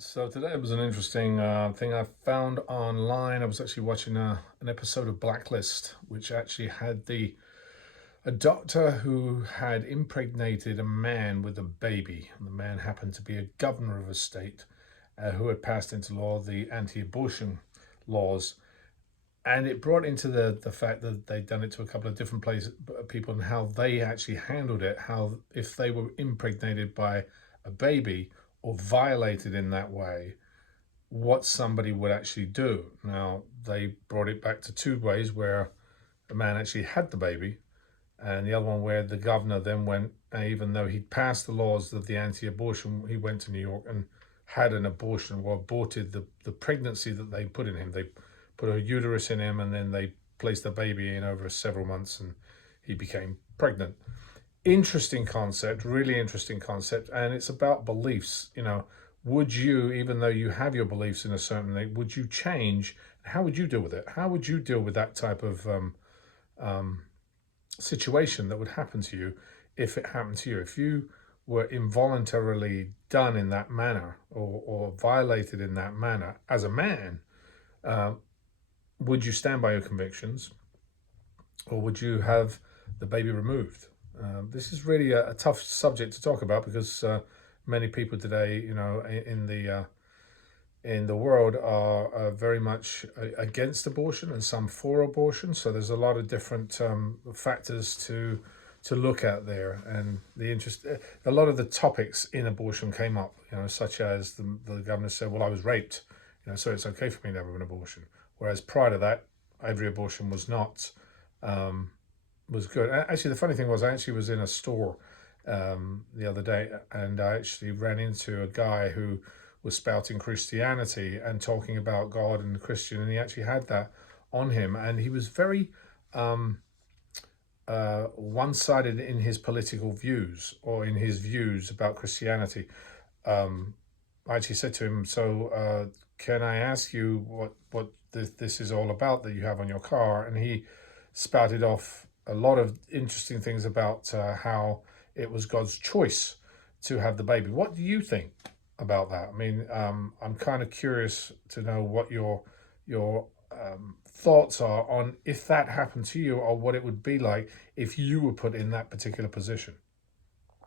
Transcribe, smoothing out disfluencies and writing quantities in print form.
So today was an interesting thing I found online. I was actually watching an episode of Blacklist, which actually had the a doctor who had impregnated a man with a baby. And the man happened to be a governor of a state who had passed into law the anti-abortion laws, and it brought into the fact that they'd done it to a couple of different places, people, and how they actually handled it. How if they were impregnated by a baby or violated in that way, what somebody would actually do. Now, they brought it back to two ways where the man actually had the baby, and the other one where the governor then went, even though he'd passed the laws of the anti abortion, he went to New York and had an abortion or aborted the pregnancy that they put in him. They put a uterus in him and then they placed the baby in over several months and he became pregnant. Interesting concept, really interesting concept, and it's about beliefs. Would you, even though you have your beliefs in a certain way, would you change? How would you deal with it? How would you deal with that type of um, situation that would happen to you if it happened to you? If you were involuntarily done in that manner or violated in that manner as a man, uh, would you stand by your convictions or would you have the baby removed? This is really a tough subject to talk about because many people today, in the world are very much against abortion and some for abortion. So there's a lot of different factors to look at there, and a lot of the topics in abortion came up, such as the governor said, well, I was raped, so it's okay for me to have an abortion, whereas prior to that, every abortion was not was good. Actually, the funny thing was, I actually was in a store the other day, and I actually ran into a guy who was spouting Christianity and talking about God and Christian, and he actually had that on him, and he was very um, one-sided in his political views or in his views about Christianity. I actually said to him, "So, can I ask you what this is all about that you have on your car?" And he spouted off a lot of interesting things about how it was God's choice to have the baby. What do you think about that? I mean, I'm kind of curious to know what your thoughts are on if that happened to you, or what it would be like if you were put in that particular position.